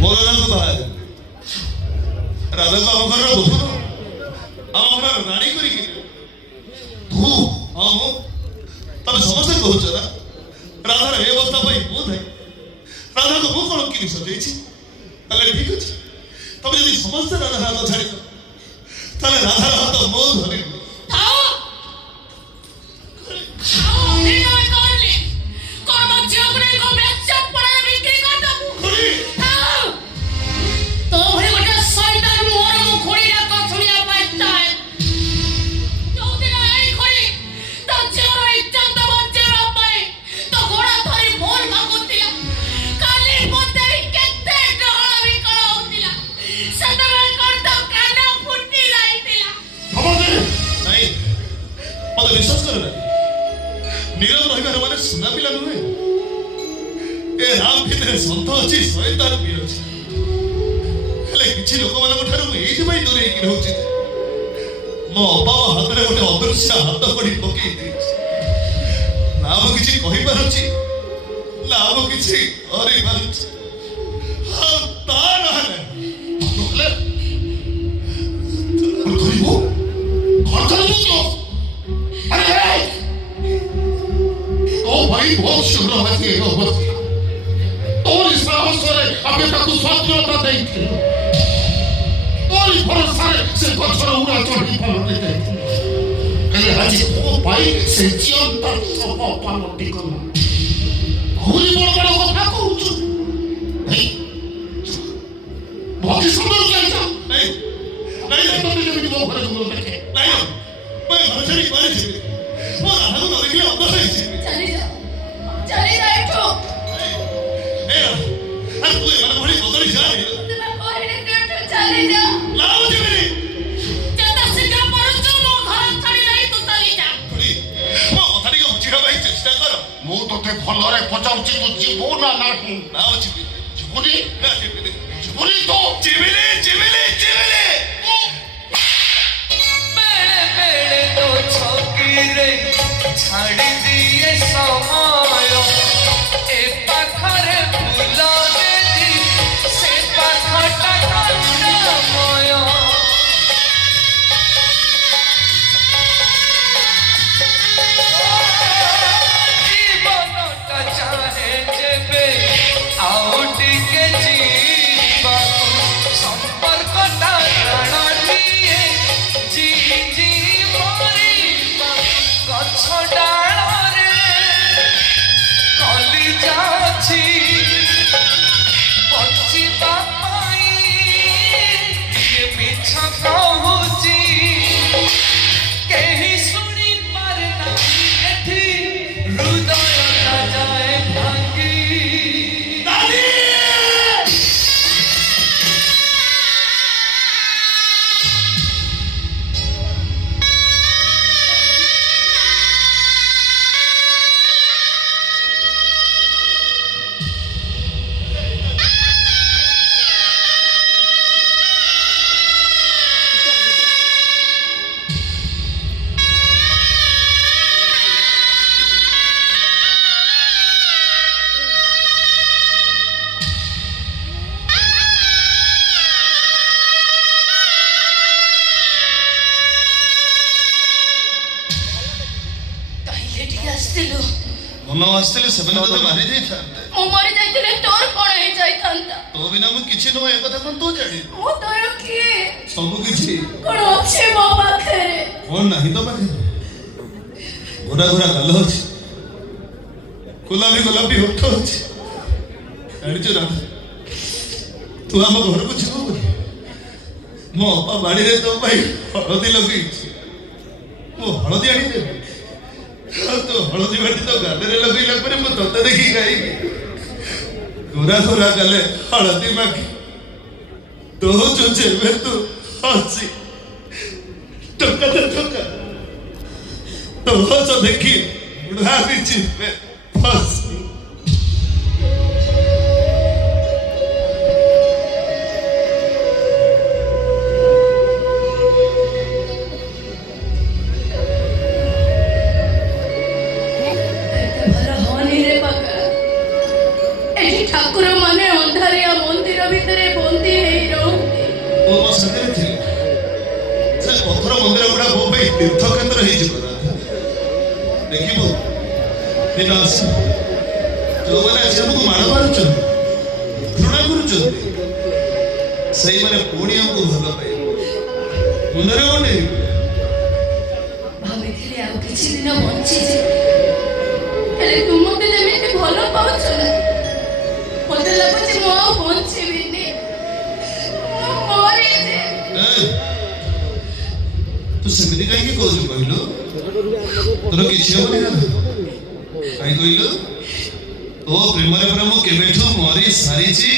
ମୋର ରାଧାକୁ ବାହା ରାଧାକୁ ଆମ ଘରର ବୋହୂ ଆମ ଘରର ରାଣୀ କରିକି ତୁ ହଁ ମୁଁ ତମେ ସମସ୍ତେ କହୁଛ ନା ରାଧାର ଏ ଅବସ୍ଥା ପାଇଁ ମୁଁ ଥାଏ ରାଧାକୁ ମୁଁ କଣ କିଣି ସଜେଇଛି ତାହେଲେ ଠିକ ଅଛି ତମେ ଯଦି ସମସ୍ତେ ରାଧାର ହାତ ଛାଡ଼ିବ ତାହେଲେ ରାଧାର ହାତ ମୁଁ ଧରିବି विश्वास कर नीरव रही माने सुना पिला नुहे ए राम भितर संत अच्छी शैतान भी अच्छी हेले किछि लोक मानक ठारू एइथि पई दूरे कि रहउछि मो अबाव हातरे गोटे अदृश्य हाथ पड़ी पकई दे ना मो किछि कहि पारुछि ना मो किछि करि पारुछि हा ता नहले नहले करिबो तो अरे तो भाई बहुत शीघ्र हत्या अवस्था तोरी साहस आमे ताकू स्वाधीनता देइथे तोरी भरोसा से गछर उड़ा चढ़ी पलटि जाइथे हेले आज तो भाई से जीवनता सब पालटि गला भूरी बड़ बड़ कथा कहूछु नहीं बहुत सुंदर जाइछा नहीं नहीं तो तुझे मो घर गुलो देखे नहीं मैं घर छड़ी मारी छी वो राधा को देखले अंदर से चली जा एठो ए अरे तू ये माने बड़ी बदली जा रही मैं कहले केठो चली जा लाओ जी मेरी जता सिका पड़छ मो घर छड़ी नहीं तू चली जा थोड़ी मो कथाटी को बुझिबा भाई चेष्टा कर मु तोते भलरे पचाउची तू जीवो ना नाही ना अछि जीवनी ना जीवनी जीवनी तो जीवनी जीवनी जीवनी बेड़े तो छोकी रे छाड़ी दिए समय ए पाखरे फूल देदी से पाखटा कंडमय जीवनटा चाहे जेबे आउ टिके जीवा संपर्कटा प्राण दिए जी जी मोरी गछ डाଳରେ କଲି ଯାଉଛି ବଞ୍ଚିବା ପାଇଁ କିଏ ମିଛ କହୁଛି କେହି ଶୁଣି ପାରେ ନାହିଁ ଏଠି ହୃଦୟଟା ଯାଏ ଭାଙ୍ଗି मनो आस्ते से बने तो मारी दे थांते मो मरि जाइतिले तोर कोन हे जाई थांता तो बिना मु किछि न ए कथा कोन तू जानि मो तोर की सब किछि कोन अछि मो पाखरे कोन नाही तो पाखे गोरा गोरा गाल अछि गुलाबी होठ अछि जानि छ राधा तू हम घर को छिबो मो अपा बाड़ी रे तो भाई हळदी लगई मो हळदी आनी दे तो हळदी बाटी तो गाले लगे लगे मु तते देखी गई गोरा गोरा गले हळदी माखी तो जो जेबे तू हसी टका तो जो देखी बुढ़ा भी चिपे फसी ठाकुर माने अंधारिया मंदिर भीतर ତୀର୍ଥକ୍ଷେତ୍ର ହେଇଯିବ ରାଧା। ଦେଖିବୁ ଦିନ ଆସୁ ଯୋଉମାନେ ଆଜି ଆମକୁ ମାଡ଼ ମାରୁଛନ୍ତି, ଘୃଣା କରୁଛନ୍ତି, ସେଇମାନେ ପୁଣି ଆମକୁ ଭଲ ପାଇବେ, ମୁଣ୍ଡରେ ମୁଣ୍ଡେଇବେ। ଭାବିଥିଲି ଆଉ କିଛି ଦିନ ବଞ୍ଚିଯିବି, ହେଲେ ତୁମକୁ ଯେମିତି ଭଲ ପାଉଛ ନା, ମତେ ଲାଗୁଛି ମୁଁ ଆଉ ବଞ୍ଚିବିନି, ମୁଁ ମରିଯିବି। ତୁ ସେମିତି କାହିଁକି କହୁଛୁ କହିଲୁ? ତୋର କିଛି ହବନି ନା? କାହିଁ କହିଲୁ? ତୋ ପ୍ରେମରେ ପରା ମୁଁ କେବେଠୁ ମରି ସାରିଛି।